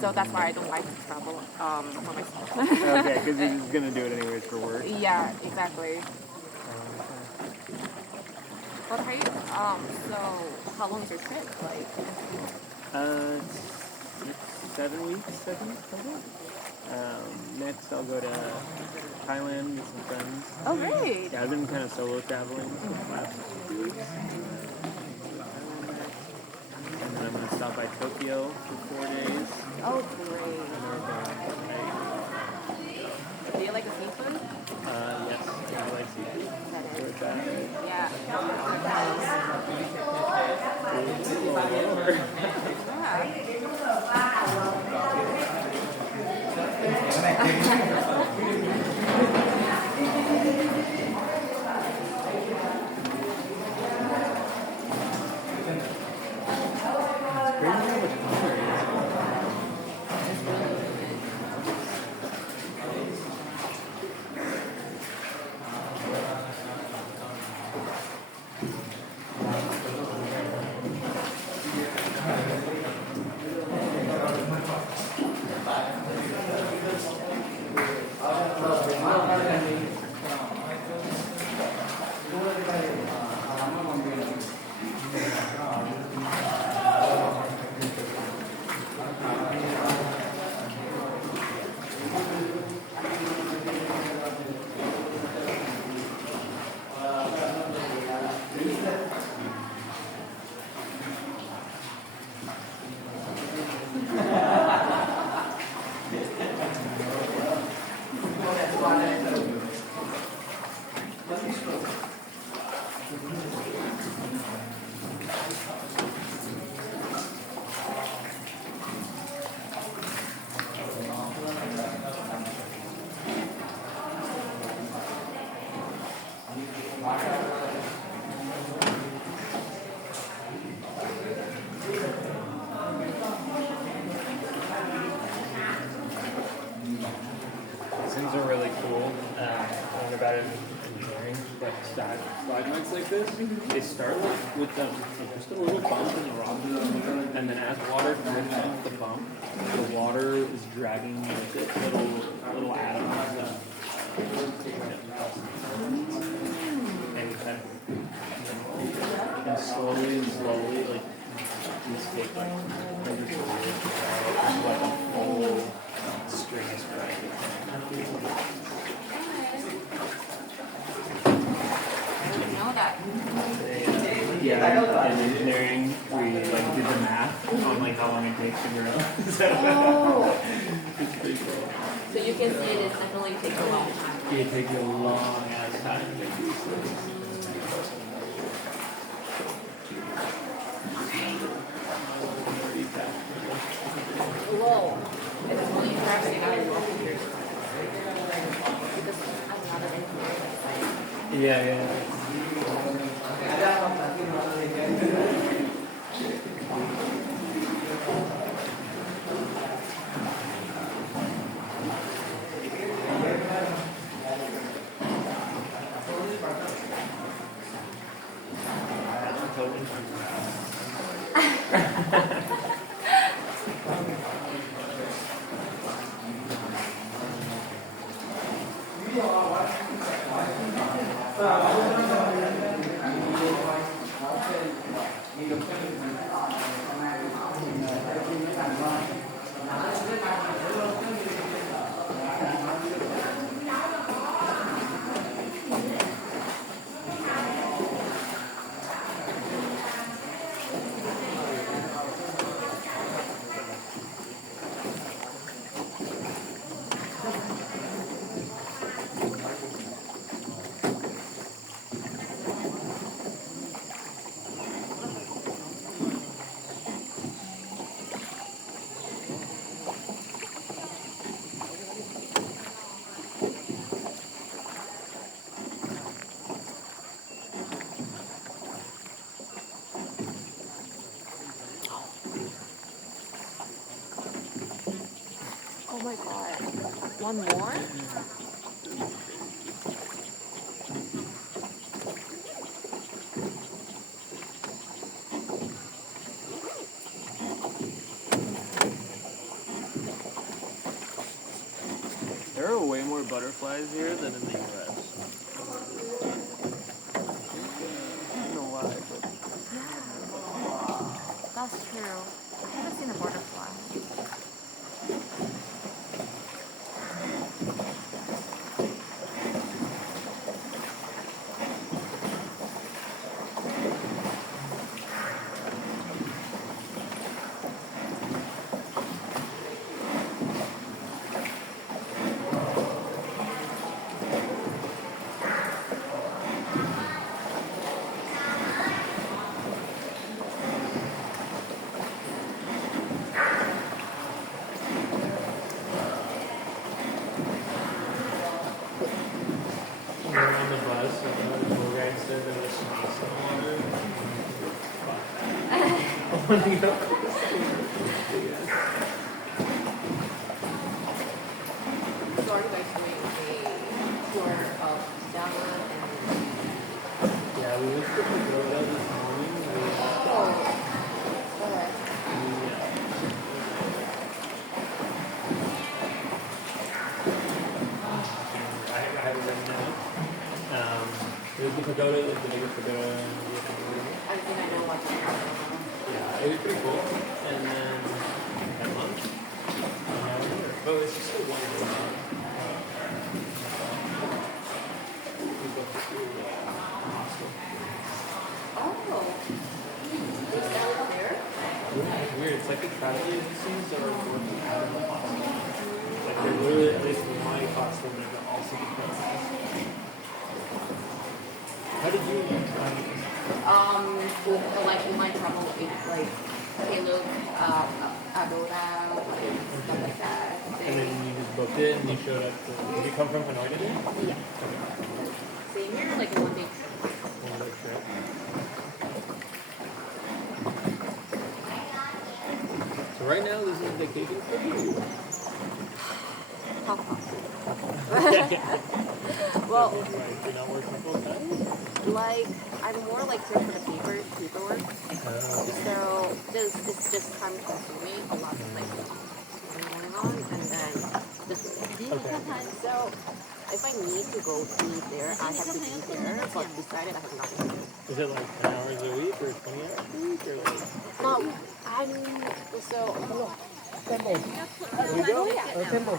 So that's why I don't like to travel for myself. Okay, because you're just gonna do it anyways for work. Yeah, exactly. But how you, so how long is your trip? Like, It's 7 weeks, I think, total. Next, I'll go to Thailand with some friends. oh, great. Yeah, I've been kind of solo traveling for the last 2 weeks. And then I'm going to stop by Tokyo for 4 days. Oh, great. Do you like the seafood? Yes, I like seafood. With that. Yeah. Things are really cool. Learning about it in engineering, like slide marks like this. They start with just a little bump in the rock, and then as water drips off the bump, the water is dragging with it little atoms. And slowly, like these take like hundreds of years to develop, like a full string of strike. I didn't know that. Yeah, in engineering, we did the math on how long it takes to grow. Oh. It's pretty cool. So you can see it definitely takes a long time. It takes a long ass time to make these things. Whoa. It's really interesting how you walk here. Because I'm not an engineer. Yeah. Oh my god. One more? more butterflies here than in the US. I don't know why, but Yeah, that's true. I haven't seen a butterfly. we're on the bus and the tour guide said there was snakes in the water. I want to go So are you guys doing a tour of Java and... Yeah, we went to Pagoda this morning. Oh, okay. I have it written down. It was the pagoda, like the biggest pagoda in Vietnam. I think I know what you're talking about. Yeah, it was pretty cool. And then had lunch. But it's just a one day trip. We booked a hostel. Oh, they sell it there? Really weird. It's like the travel agencies that are working out of the hostel. Like they're literally, at least for my hostel, they're also the programs. How did you With, like in my travel, it's like Halong, Pagoda, stuff like that. and then you just booked it and you showed up to, did you come from Hanoi today? Yeah. Same here, like in one day. One day trip. So right now this is vacation for you. Well, Like, you're not working full time? like I'm more like here for the paperwork. So it's just time consuming, a lot of like going on, and then just Okay. so if I need to go be there, I have to be there. But besides it, I have nothing to do. Is it like 10 hours a week or 20 hours a week or like? I'm so. There we go. Temple.